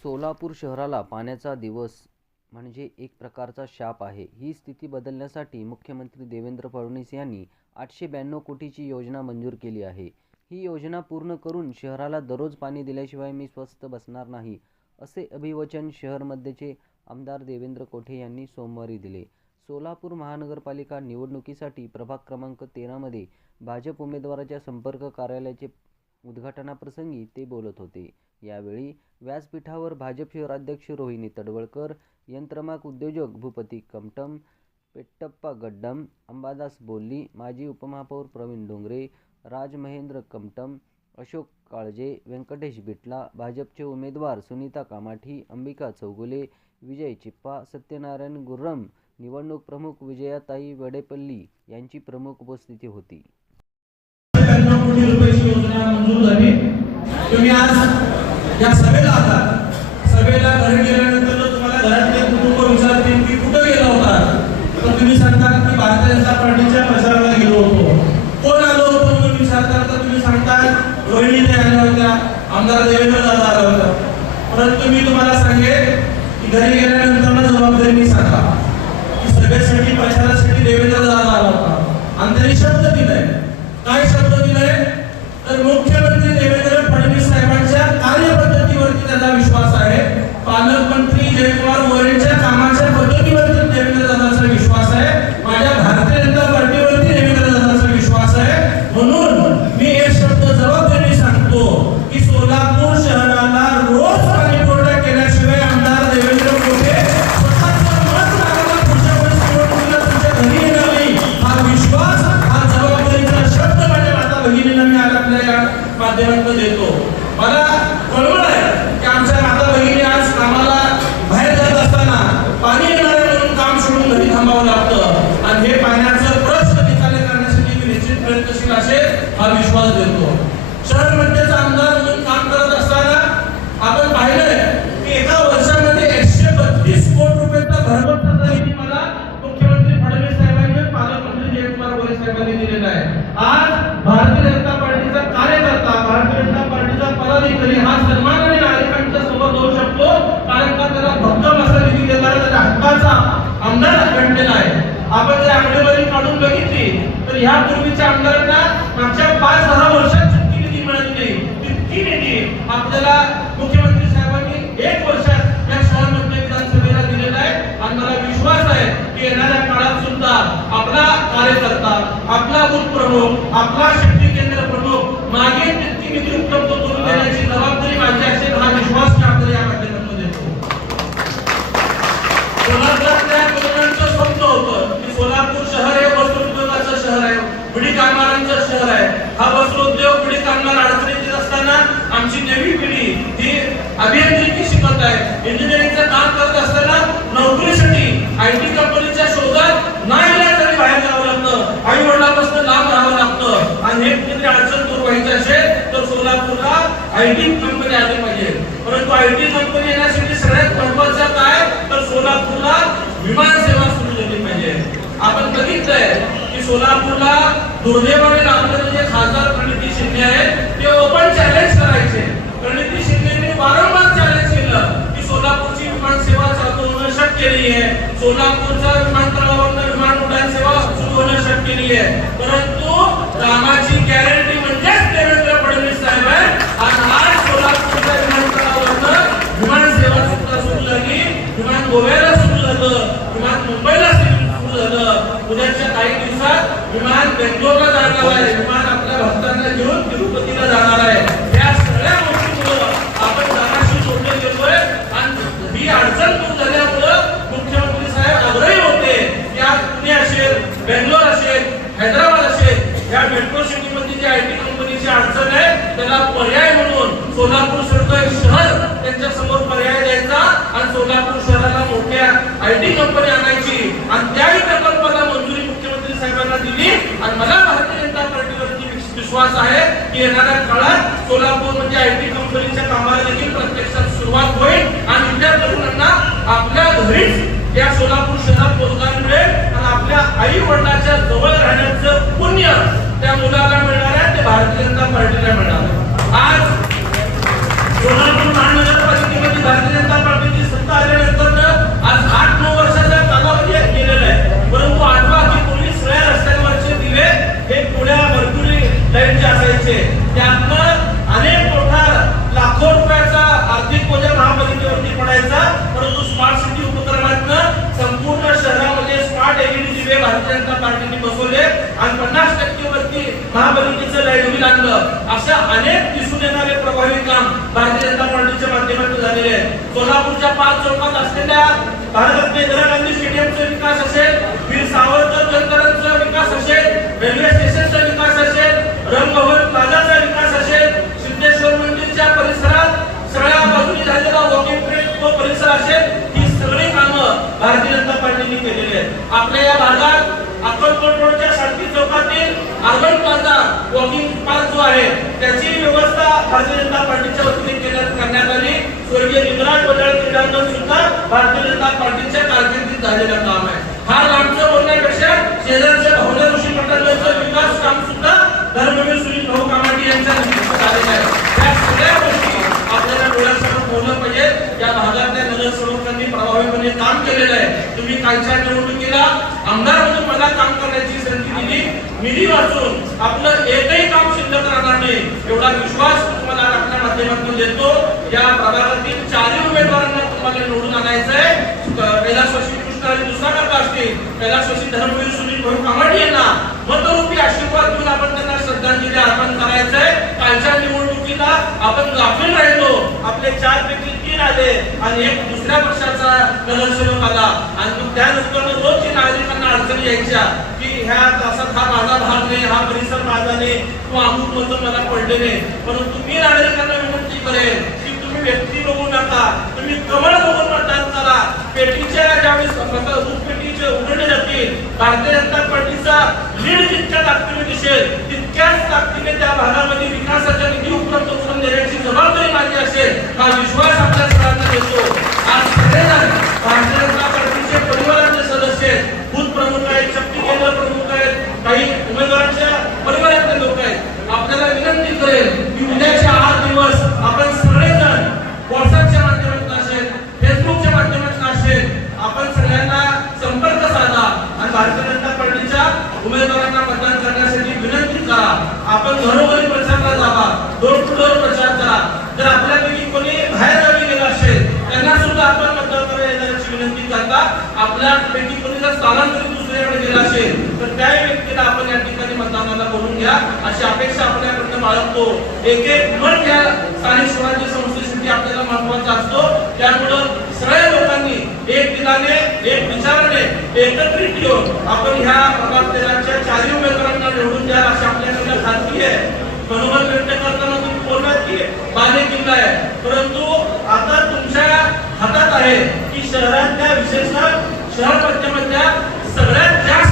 सोलापूर शहराला पाण्याचा दिवस म्हणजे एक प्रकारचा शाप आहे. ही स्थिती बदलण्यासाठी मुख्यमंत्री देवेंद्र फडणवीस यांनी आठशे ब्याण्णव कोटीची योजना मंजूर केली आहे. ही योजना पूर्ण करून शहराला दररोज पाणी दिल्याशिवाय मी स्वस्थ बसणार नाही असे अभिवचन शहरमध्येचे आमदार देवेंद्र कोठे यांनी सोमवारी दिले. सोलापूर महानगरपालिका निवडणुकीसाठी प्रभाग क्रमांक तेरामध्ये भाजप उमेदवाराच्या संपर्क कार्यालयाचे उद्घाटनाप्रसंगी ते बोलत होते. यावेळी व्यासपीठावर भाजप शहराध्यक्ष रोहिणी तडवळकर यंत्रमाग उद्योजक भूपती कमटम पेट्टप्पा गड्डम अंबादास बोल्ली माजी उपमहापौर प्रवीण डोंगरे राज महेंद्र कमटम अशोक काळजे व्यंकटेश बिटला भाजपचे उमेदवार सुनीता कामाठी अंबिका चौगुले विजय चिप्पा सत्यनारायण गुर्रम निवडणूक प्रमुख विजयाताई वडेपल्ली यांची प्रमुख उपस्थिती होती. या सभेला आला सभेला घरी गेल्यानंतर जर तुम्हाला घरातले कुटुंब विचारतील की कुठं गेला होता तर तुम्ही सांगता की भारतीय जनता पार्टीच्या प्रचाराला गेलो होतो. कोण आलो होतो तुम्ही विचारता तर तुम्ही सांगता रोहिणीने आल्या होत्या आमदार देवेंद्र दादा आला होता परंतु मी तुम्हाला सांगेन की घरी गेल्यानंतर जबाबदारी मी सांगा की सभेसाठी प्रचारासाठी देवेंद्र दादा आला होता. आणि त्यांनी शब्द दिलाय. काय शब्द दिलाय? तर मुख्यमंत्री दादा विश्वास आहे. पालकमंत्री जयकुमार मोरेंच्या कामाच्या पद्धतीवरती देवेंद्र दादाचा विश्वास आहे. माझ्या भारतीय जनता पार्टीवरती देवेंद्र दादाचा विश्वास आहे. म्हणून मी हे शब्द जबाबदारी सांगतो की सोलापूर शहराला रोज पाणी पुरवठा केल्याशिवाय आमदार देवेंद्र कोठे स्वतःचं मत मागायला पुढच्या वेळेस निवडणुकीला तुमच्या घरी येणार नाही. हा विश्वास हा जबाबदारीचा शब्द माझ्या माता भगिनींना मी आज आपल्या या माध्यमातून देतो मला कळवळ आहे की आमच्या माता भगिनी आज कामाला बाहेर जात असताना पाणी येणार आहे म्हणून काम सोडून घरी थांबावं लागतं आणि हे पाण्याचं प्रश्न निकाली करण्यासाठी मी निश्चित प्रयत्नशील असेल हा विश्वास देतो. शहर मध्येचा आमदार म्हणून काम करत असताना आपण पाहिलंय की एका वर्षामध्ये एकशे बत्तीस कोटी रुपयाचा भरभर घरगुतीचा निधी मला मुख्यमंत्री फडणवीस साहेबांनी पालकमंत्री जयकुमार गोरे साहेबांनी दिलेला आहे. आज भारतीय जनता पार्टीचा कार्यकर्ता भारतीय जनता पार्टीचा पदाधिकारी हा सन्मानाने नागरिकांच्या समोर जाऊ शकतो कारण का त्याला भक्कम असा निधी देणारा त्याच्या हक्काचा आमदार घडलेला आहे. आपण जर आकडेवारी काढून बघितली ह्या पूर्वीच्या आमदारांना मागच्या पाच दहा वर्षात जितकी निधी मिळाली नाही. तितकी निधी आपल्याला मुख्यमंत्री साहेबांनी एक वर्षात या शहरामध्ये विधानसभेला दिलेला आहे. आणि मला विश्वास आहे की येणाऱ्या काळात सुद्धा आपला कार्यकर्ता आपला बूथ प्रमुख आपला शक्ती केंद्र प्रमुख मागे तितकी निधी उपलब्ध इंजिनिअरिंगचं काम करत असताना नोकरीसाठी आय टी कंपनीच्या शोधात नाही तरी बाहेर जावं लागतं. आई वडिलांपासून लांब राहावं लागतं. आणि हे कुठेतरी अडचण दूर व्हायची असेल तर सोलापूरला आय टी कंपनी आली पाहिजे. परंतु आय टी कंपनी येण्यासाठी सगळ्यात महत्वाचं काय? तर सोलापूरला विमान सेवा सुरू झाली पाहिजे. आपण बघितलंय की सोलापूरला दुर्दैवाने लावलेले जे खासदार प्रणिती शिंदे आहेत ते ओपन चॅलेंज करायचे प्रणिती शिंदेने वारंवार चॅलेंज केलं की सोलापूरची विमान सेवा केली आहे. सोलापूरच्या विमानतळावरनं विमान उड्डाण सेवा सुरू होणं शक्य नाही आहे परंतु कामाची गॅरंटी म्हणजेच देवेंद्र फडणवीस साहेब आहे आणि आज सोलापूरच्या विमानतळावरनं विमान सेवा सुद्धा सुरू झाली विमान गोव्याला सुरू झालं विमान मुंबईला सुरू झालं उद्याच्या काही दिवसात विमान बेंगलोरला जाणार आहे विमान आपल्या भक्तांना घेऊन तिरुपतीला जाणार आहे या सगळ्या गोष्टीमुळं आपण जाण्याशी जोडले गेलोय आणि ही अडचण दूर झाल्यामुळं मुख्यमंत्री साहेब आग्रही होते की आज पुणे असेल बेंगलोर असेल हैदराबाद असेल या मेट्रो सिटी मध्ये जी आय टी कंपनीची अडचण आहे त्याला पर्याय म्हणून सोलापूर सारखं एक शहर त्यांच्यासमोर पर्याय द्यायचा आणि सोलापूर शहराला मोठ्या आय टी कंपनी आणायची आणि त्याही प्रकल्पाला मंजुरी मुख्यमंत्री साहेबांना दिली आणि मला भारतीय जनता पार्टीवरती विश- विश्वास आहे की येणाऱ्या काळात सोलापूर म्हणजे आय टी कंपनीच्या कामाला देखील प्रत्यक्षात सुरुवात होईल. आणि पन्नास टक्केवरती महापालिकेचं लायब्ररी लागलं अशा अनेक दिसून येणारे प्रभावी काम भारतीय जनता पार्टीच्या माध्यमातून झालेले आहे सोलापूरच्या पाच चौकात असलेल्या भारतरत्न इंदिरा गांधी स्टेडियमचा विकास असेल वीर सावरकर जलकरांचा विकास असेल रेल्वे स्टेशनचा विकास असेल रंगभवन प्लाझाचा विकास असेल सिद्धेश्वर मंदिरच्या परिसरात सगळ्या बाजूनी झालेला वॉकिंग ट्रेक तो परिसर असेल ही सगळी कामं भारतीय जनता पार्टीने केलेली आहेत. आपल्या या भागात अक्कलकोट वॉकिंग पार्क जो आहे त्याची व्यवस्था भारतीय जनता पार्टीच्या वतीने करण्यात आली. स्वर्गीय निमराज बजाळ क्रीडांगण सुद्धा भारतीय जनता पार्टीच्या कारकिर्दीत झालेलं काम आहे. हा लांबचं बोलण्यापेक्षा शेजारच्या भावना ऋषी मंडळाचं विकास काम सुद्धा धर्मवीर सुनील भाऊ कामाटी यांच्या नेतृत्वात झालेलं आहे. या सगळ्या गोष्टी आपल्याला डोळ्यासमोर बोललं पाहिजे. या भागातल्या नगरसेवकांनी प्रभावीपणे काम केलेलं आहे. तुम्ही कालच्या निवडणुकीला आमदार म्हणून मला काम करण्याची संधी दिली. निधी वाचून आपलं एकही काम शिल्लक राहणार नाही. एवढा विश्वास तुम्हाला आपल्या माध्यमातून देतो या प्रभागातील चारही उमेदवारांना तुम्हाला निवडून आणायचं आहे शशी कृष्ण आणि दुसरा करता असतील. कैलासवासी धर्मवीर सुनील भाऊ कामाडी यांना मतरूपी आशीर्वाद देऊन आपण त्यांना श्रद्धांजली अर्पण करायचं आहे कालच्या निवडणुकीला आपण गाफील राहिलो. आपले चार पैकी तीन आले आणि एक दुसऱ्या पक्षाचा नगरसेवक आला. आणि मग त्यानंतर रोजची नागरिकांना अडचणी यायच्या की ह्या तासात हा माझा भाग नाही हा परिसर माझा नाही किंवा अमुक मत मला पडले नाही. परंतु मी नागरिकांना विनंती करेन की तुम्ही व्यक्ती बघू नका तुम्ही कमळ बघून मतदान करा पेटीच्या ज्यावेळेस पेटीचे उघडले जातील भारतीय जनता पार्टीचा लीड जितक्या ताकदीने दिसेल तितक्याच ताकदीने त्या भागामध्ये विकासाचा निधी उपलब्ध करून देण्याची जबाबदारी माझी असेल हा विश्वास आपल्या सगळ्यांना देतो आज सगळेजण भारतीय जनता पार्टीचे परिवाराचे सदस्य आहेत बूथ प्रमुख आहेत शक्ती केंद्र प्रमुख आहेत काही उमेदवारांच्या परिवारातले लोक आहेत आपल्याला विनंती करेल की उद्याच्या आठ दिवस आपण सगळेजण व्हॉट्सअपच्या माध्यमातून असेल फेसबुकच्या माध्यमातून असेल आपण सगळ्यांना संपर्क साधा आणि भारतीय जनता पार्टीच्या उमेदवारांना मतदान करण्यासाठी विनंती करा आपण घरोघरी प्रचारला जावा डोर टू डोर प्रचार करा जर आपल्यापैकी कोणी बाहेर गावी गेला असेल त्यांना सुद्धा आपण मतदान करायला येण्याची विनंती करता आपल्यापैकी कोणी जर स्थलांतरित गेला असेल तर त्या व्यक्तीला आपण या ठिकाणी मतदानाला बोलून घ्या. अशी अपेक्षा आपल्याकडनं बाळगतो. एक एक मत या स्थानिक स्वराज्य संस्थेसाठी आपल्याला महत्त्वाचा असतो. त्यामुळं सगळ्या लोकांनी एक दिलाने एक विचाराने एकत्रित येऊन आपण ह्या प्रभाग चारही उमेदवारांना निवडून द्या अशी आपल्याकडनं खात्री आहे. मनोबल व्यक्त करताना तुम्ही बोललात की बाले किल्ला आहे. परंतु आता तुमच्या हातात आहे की शहरातल्या विशेषतः शहर मध्यमधल्या सगळ्यात जास्त